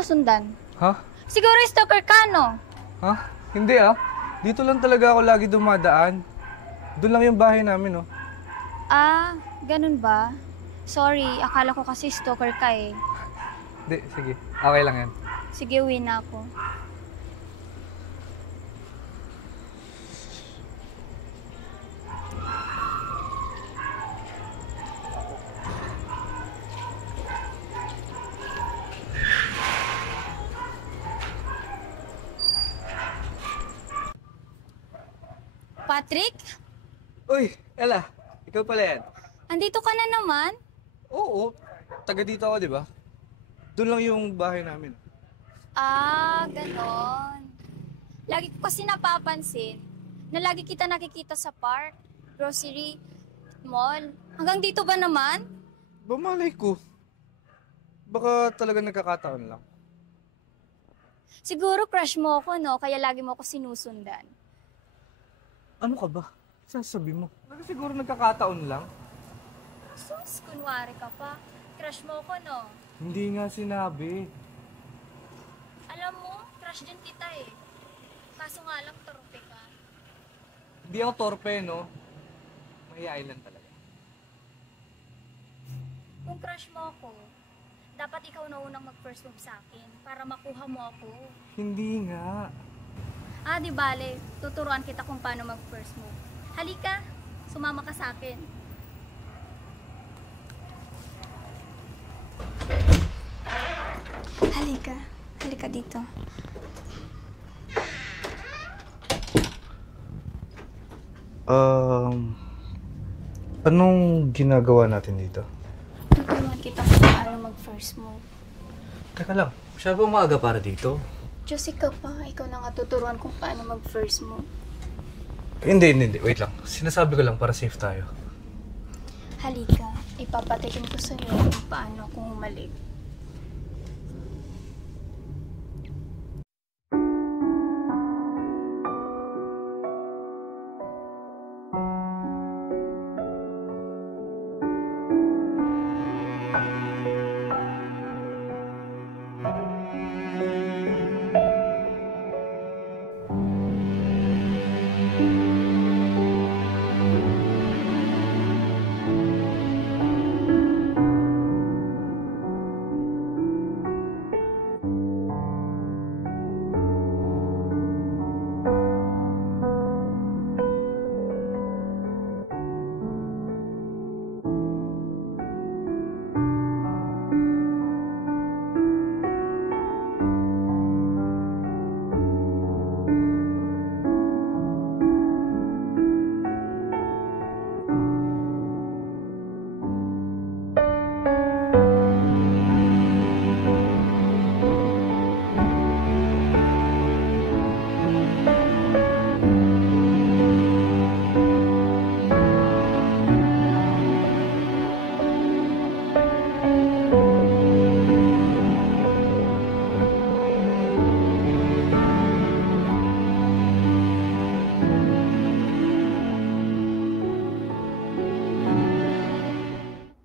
sinusundan? Ha? Siguro stalker ka, no? Ha? Hindi ah. Dito lang talaga ako lagi dumadaan. Doon lang yung bahay namin, oh. Ah, ganun ba? Sorry, akala ko kasi stalker ka eh. Hindi, sige. Okay lang yan. Sige, uwi na ako. Patrick? Uy, Ella. Ikaw pala yan. Andito ka na naman? Oo. Taga dito ako, di ba? Doon lang yung bahay namin. Ah, ganon. Lagi ko kasi napapansin na lagi kita nakikita sa park, grocery, mall. Hanggang dito ba naman? Bamalay ko. Baka talaga nagkakataon lang. Siguro crush mo ako, no? Kaya lagi mo ako sinusundan. Ano ka ba? Sasabi mo. Siguro nagkakataon lang. Sus, kunwari ka pa. Crush mo ako, no? Hindi nga sinabi. Alam mo, crush din kita eh. Kaso nga lang, torpe ka. Hindi ako torpe, no? Mahihain lang talaga. Kung crush mo ako, dapat ikaw na unang mag-first move sa akin para makuha mo ako. Hindi nga. Ah, di bale, tuturuan kita kung paano mag-first move. Halika, sumama ka sa akin. Halika, halika dito. Anong ginagawa natin dito? Tuturuan kita kung paano mag-first move. Teka lang, masyado maaga para dito. Diyos, ikaw pa. Ikaw na nga tuturuan kung paano mag-first move. Hindi. Wait lang. Sinasabi ko lang para safe tayo. Halika, ipapatikin ko sa'yo kung paano kung humalik.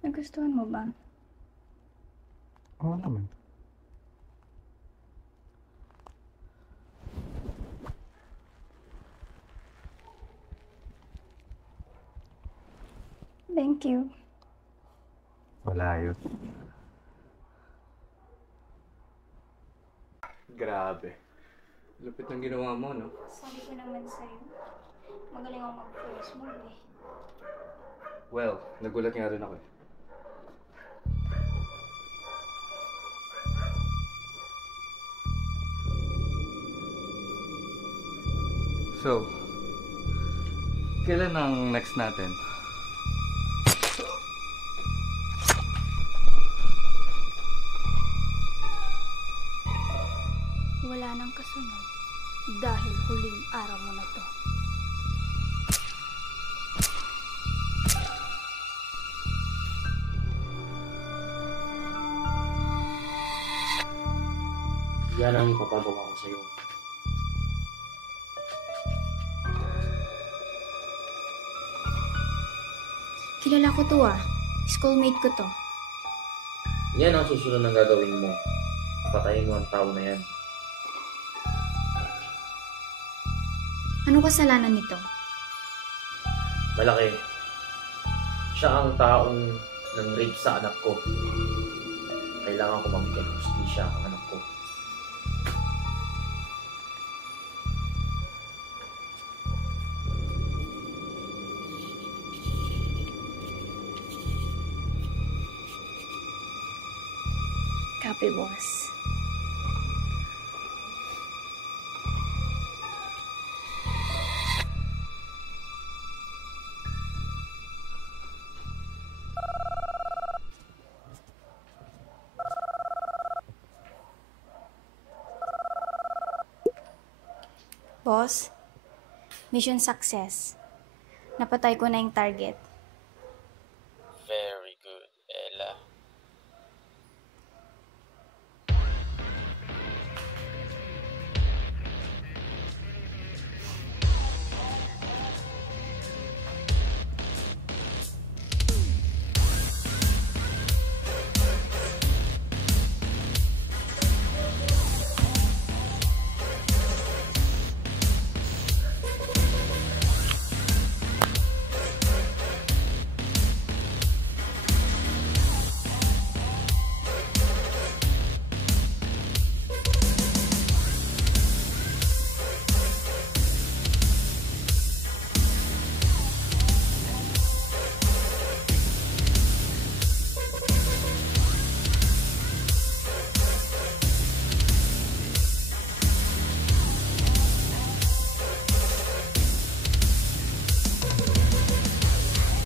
Nagustuhan mo ba? Oo naman. Thank you. Wala yun. Grabe. Lupit ng ginawa mo, no? Sabi ko naman sa'yo, magaling ako mag-first move eh. Well, nagulat nga rin ako eh. So, kailan ang next natin? Wala nang kasunod dahil huling araw mo na to. Yan ang ipapagawa ko sa'yo. Kilala ko to ah. Schoolmate ko to. Yan ang susunod na gagawin mo. Patayin mo ang tao na yan. Anong kasalanan nito? Malaki. Siya ang taong nang rape sa anak ko. Kailangan ko mabigyan ng hustisya ang anak ko. Copy, boss. Boss, mission success. Napatay ko na yung target.